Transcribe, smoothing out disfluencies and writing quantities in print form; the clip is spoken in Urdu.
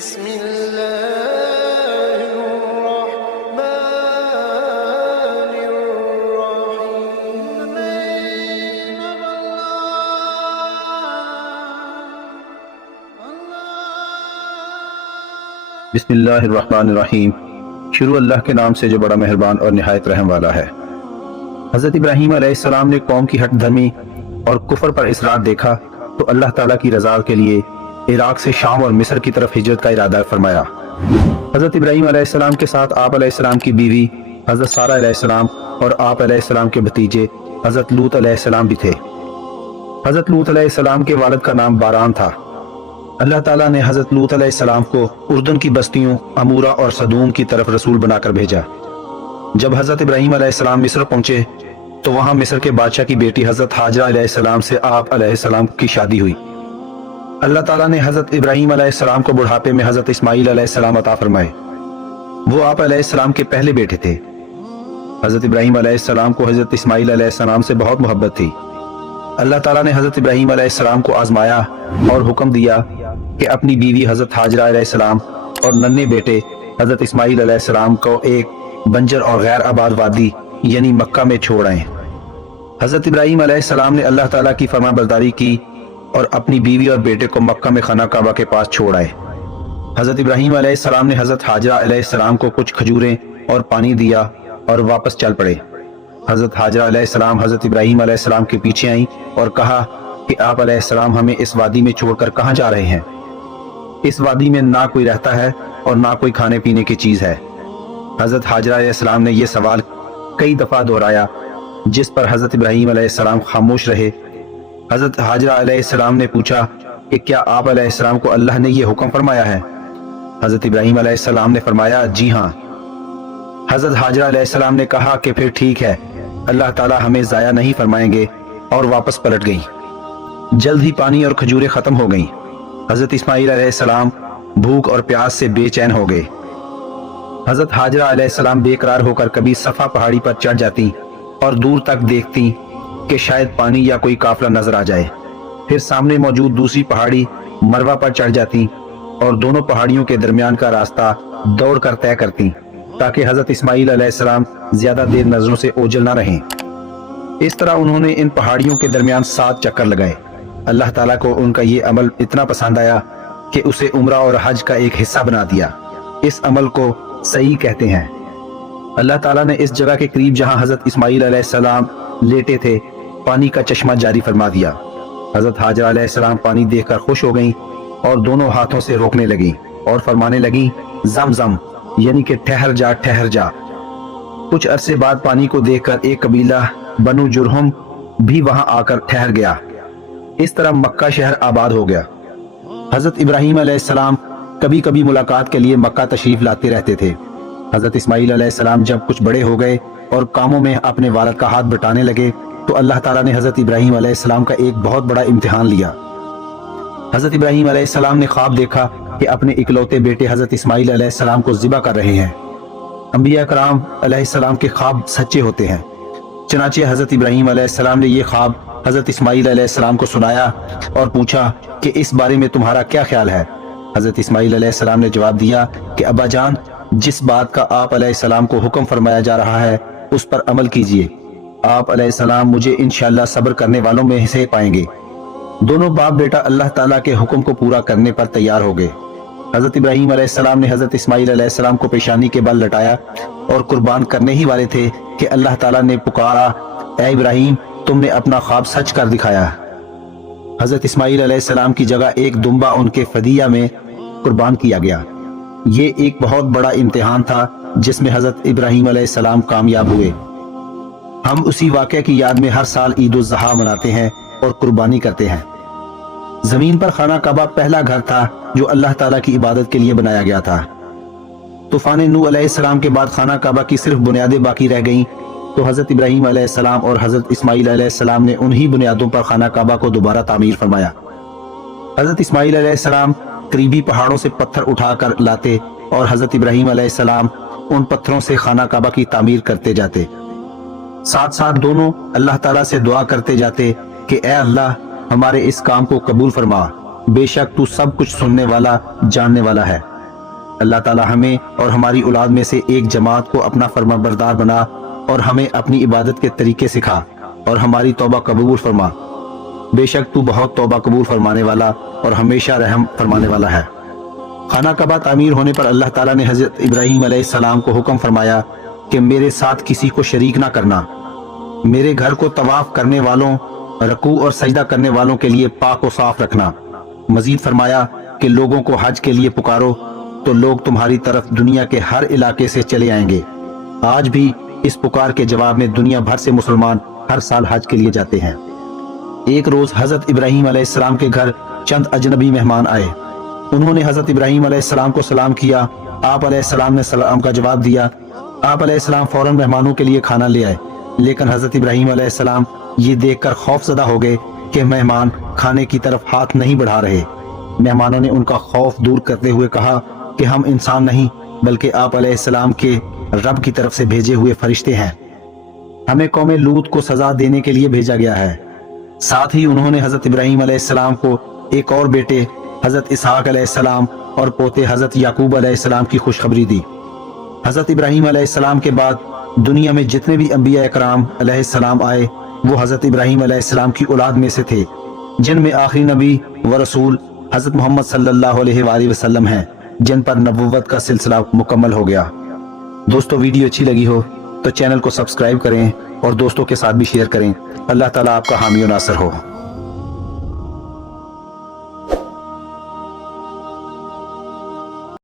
بسم الله الرحمن الرحيم. بسم اللہ الرحمن الرحیم. شروع اللہ کے نام سے جو بڑا مہربان اور نہایت رحم والا ہے. حضرت ابراہیم علیہ السلام نے قوم کی ہٹ دھرمی اور کفر پر اصرار دیکھا تو اللہ تعالیٰ کی رضا کے لیے عراق سے شام اور مصر کی طرف ہجرت کا ارادہ فرمایا. حضرت ابراہیم علیہ السلام کے ساتھ آپ علیہ السلام کی بیوی حضرت سارہ علیہ السلام اور آپ علیہ السلام کے بھتیجے حضرت لوط علیہ السلام بھی تھے. حضرت لوط علیہ السلام کے والد کا نام باران تھا. اللہ تعالیٰ نے حضرت لوط علیہ السلام کو اردن کی بستیوں امورہ اور صدوم کی طرف رسول بنا کر بھیجا. جب حضرت ابراہیم علیہ السلام مصر پہنچے تو وہاں مصر کے بادشاہ کی بیٹی حضرت حاجرہ علیہ السلام سے آپ علیہ السلام کی شادی ہوئی. اللہ تعالیٰ نے حضرت ابراہیم علیہ السلام کو بڑھاپے میں حضرت اسماعیل علیہ السلام عطا فرمائے. وہ آپ علیہ السلام کے پہلے بیٹے تھے. حضرت ابراہیم علیہ السلام کو حضرت اسماعیل علیہ السلام سے بہت محبت تھی. اللہ تعالیٰ نے حضرت ابراہیم علیہ السلام کو آزمایا اور حکم دیا کہ اپنی بیوی حضرت حاجرہ علیہ السلام اور ننھے بیٹے حضرت اسماعیل علیہ السلام کو ایک بنجر اور غیر آباد وادی یعنی مکہ میں چھوڑ آئیں. حضرت ابراہیم علیہ السلام نے اللہ تعالیٰ کی فرما برداری کی اور اپنی بیوی اور بیٹے کو مکہ میں خانہ کعبہ کے پاس چھوڑ آئے. حضرت ابراہیم علیہ السلام نے حضرت حاجرہ علیہ السلام کو کچھ کھجوریں اور پانی دیا اور واپس چل پڑے. حضرت حاجرہ علیہ السلام حضرت ابراہیم علیہ السلام کے پیچھے آئیں اور کہا کہ آپ علیہ السلام ہمیں اس وادی میں چھوڑ کر کہاں جا رہے ہیں؟ اس وادی میں نہ کوئی رہتا ہے اور نہ کوئی کھانے پینے کی چیز ہے. حضرت حاجرہ علیہ السلام نے یہ سوال کئی دفعہ دہرایا جس پر حضرت ابراہیم علیہ السلام خاموش رہے. حضرت حاجرہ علیہ السلام نے پوچھا کہ کیا آپ علیہ السلام کو اللہ نے یہ حکم فرمایا ہے؟ حضرت ابراہیم علیہ السلام نے فرمایا جی ہاں. حضرت حاجرہ علیہ السلام نے کہا کہ پھر ٹھیک ہے، اللہ تعالیٰ ہمیں ضائع نہیں فرمائیں گے، اور واپس پلٹ گئیں. جلد ہی پانی اور کھجوریں ختم ہو گئیں. حضرت اسماعیل علیہ السلام بھوک اور پیاس سے بے چین ہو گئے. حضرت حاجرہ علیہ السلام بے قرار ہو کر کبھی صفا پہاڑی پر چڑھ جاتی اور دور تک دیکھتی کہ شاید پانی یا کوئی قافلہ نظر آ جائے. پھر سامنے موجود دوسری پہاڑی مروہ پر چڑھ جاتی اور دونوں پہاڑیوں کے درمیان کا راستہ دوڑ کر طے کرتی تاکہ حضرت اسماعیل علیہ السلام زیادہ دیر نظروں سے اوجھل نہ رہیں. اس طرح انہوں نے ان پہاڑیوں کے درمیان 7 چکر لگائے. اللہ تعالیٰ کو ان کا یہ عمل اتنا پسند آیا کہ اسے عمرہ اور حج کا ایک حصہ بنا دیا. اس عمل کو صحیح کہتے ہیں. اللہ تعالیٰ نے اس جگہ کے قریب جہاں حضرت اسماعیل علیہ السلام لیٹے تھے پانی کا چشمہ جاری فرما دیا. حضرت حاجرہ علیہ السلام پانی دیکھ کر خوش ہو گئیں اور دونوں ہاتھوں سے روکنے لگیں اور فرمانے لگیں زم زم، یعنی کہ ٹھہر جا ٹھہر جا. کچھ عرصے بعد پانی کو دیکھ کر ایک قبیلہ بنو جرہم بھی وہاں آ کر ٹھہر گیا. اس طرح مکہ شہر آباد ہو گیا. حضرت ابراہیم علیہ السلام کبھی کبھی ملاقات کے لیے مکہ تشریف لاتے رہتے تھے. حضرت اسماعیل علیہ السلام جب کچھ بڑے ہو گئے اور کاموں میں اپنے والد کا ہاتھ بٹانے لگے تو اللہ تعالیٰ نے حضرت ابراہیم علیہ السلام کا ایک بہت بڑا امتحان لیا. حضرت ابراہیم علیہ السلام نے خواب دیکھا کہ اپنے اکلوتے بیٹے حضرت اسماعیل علیہ السلام کو ذبح کر رہے ہیں. انبیاء کرام علیہ السلام کے خواب سچے ہوتے ہیں. چنانچہ حضرت ابراہیم علیہ السلام نے یہ خواب حضرت اسماعیل علیہ السلام کو سنایا اور پوچھا کہ اس بارے میں تمہارا کیا خیال ہے؟ حضرت اسماعیل علیہ السلام نے جواب دیا کہ ابا جان، جس بات کا آپ علیہ السلام کو حکم فرمایا جا رہا ہے اس پر عمل کیجئے. آپ علیہ السلام مجھے انشاءاللہ صبر کرنے والوں میں سے پائیں گے. دونوں باپ بیٹا اللہ تعالیٰ کے حکم کو پورا کرنے پر تیار ہو گئے. حضرت ابراہیم علیہ السلام نے حضرت اسماعیل علیہ السلام کو پیشانی کے بل لٹایا اور قربان کرنے ہی والے تھے کہ اللہ تعالیٰ نے پکارا اے ابراہیم، تم نے اپنا خواب سچ کر دکھایا. حضرت اسماعیل علیہ السلام کی جگہ ایک دمبا ان کے فدیہ میں قربان کیا گیا. یہ ایک بہت بڑا امتحان تھا جس میں حضرت ابراہیم علیہ السلام کامیاب ہوئے. ہم اسی واقعے کی یاد میں ہر سال عید الاضحیٰ مناتے ہیں اور قربانی کرتے ہیں. زمین پر خانہ کعبہ پہلا گھر تھا جو اللہ تعالیٰ کی عبادت کے لیے بنایا گیا تھا. طوفان نوح علیہ السلام کے بعد خانہ کعبہ کی صرف بنیادیں باقی رہ گئیں تو حضرت ابراہیم علیہ السلام اور حضرت اسماعیل علیہ السلام نے انہی بنیادوں پر خانہ کعبہ کو دوبارہ تعمیر فرمایا. حضرت اسماعیل علیہ السلام قریبی پہاڑوں سے پتھر اٹھا کر لاتے اور حضرت ابراہیم علیہ السلام ان پتھروں سے خانہ کعبہ کی تعمیر کرتے جاتے. ساتھ ساتھ دونوں اللہ تعالیٰ سے دعا کرتے جاتے کہ اے اللہ ہمارے اس کام کو قبول فرما، بے شک تو سب کچھ سننے والا جاننے والا ہے. اللہ تعالی ہمیں اور ہماری اولاد میں سے ایک جماعت کو اپنا فرمانبردار بنا اور ہمیں اپنی عبادت کے طریقے سکھا اور ہماری توبہ قبول فرما۔ بے شک تو بہت توبہ قبول فرمانے والا اور ہمیشہ رحم فرمانے والا ہے۔ خانہ کعبہ تعمیر ہونے پر اللہ تعالیٰ نے حضرت ابراہیم علیہ السلام کو حکم فرمایا کہ میرے ساتھ کسی کو شریک نہ کرنا، میرے گھر کو طواف کرنے والوں، رکوع اور سجدہ کرنے والوں کے لیے پاک و صاف رکھنا۔ مزید فرمایا کہ لوگوں کو حج کے لیے پکارو تو لوگ تمہاری طرف دنیا کے ہر علاقے سے چلے آئیں گے۔ آج بھی اس پکار کے جواب میں دنیا بھر سے مسلمان ہر سال حج کے لیے جاتے ہیں۔ ایک روز حضرت ابراہیم علیہ السلام کے گھر چند اجنبی مہمان آئے۔ انہوں نے حضرت ابراہیم علیہ السلام کو سلام کیا۔ آپ علیہ السلام نے سلام کا جواب دیا۔ آپ علیہ السلام فوراً مہمانوں کے لیے کھانا لے آئے، لیکن حضرت ابراہیم علیہ السلام یہ دیکھ کر خوف زدہ ہو گئے کہ مہمان کھانے کی طرف ہاتھ نہیں بڑھا رہے۔ مہمانوں نے ان کا خوف دور کرتے ہوئے کہا کہ ہم انسان نہیں بلکہ آپ علیہ السلام کے رب کی طرف سے بھیجے ہوئے فرشتے ہیں، ہمیں قوم لوط کو سزا دینے کے لیے بھیجا گیا ہے۔ ساتھ ہی انہوں نے حضرت ابراہیم علیہ السلام کو ایک اور بیٹے حضرت اسحاق علیہ السلام اور پوتے حضرت یعقوب علیہ السلام کی خوشخبری دی۔ حضرت ابراہیم علیہ السلام کے بعد دنیا میں جتنے بھی انبیاء اکرام علیہ السلام آئے وہ حضرت ابراہیم علیہ السلام کی اولاد میں سے تھے، جن میں آخری نبی و رسول حضرت محمد صلی اللہ علیہ وآلہ وسلم ہیں، جن پر نبوت کا سلسلہ مکمل ہو گیا۔ دوستو ویڈیو اچھی لگی ہو تو چینل کو سبسکرائب کریں اور دوستوں کے ساتھ بھی شیئر کریں۔ اللہ تعالیٰ آپ کا حامی و ناصر ہو۔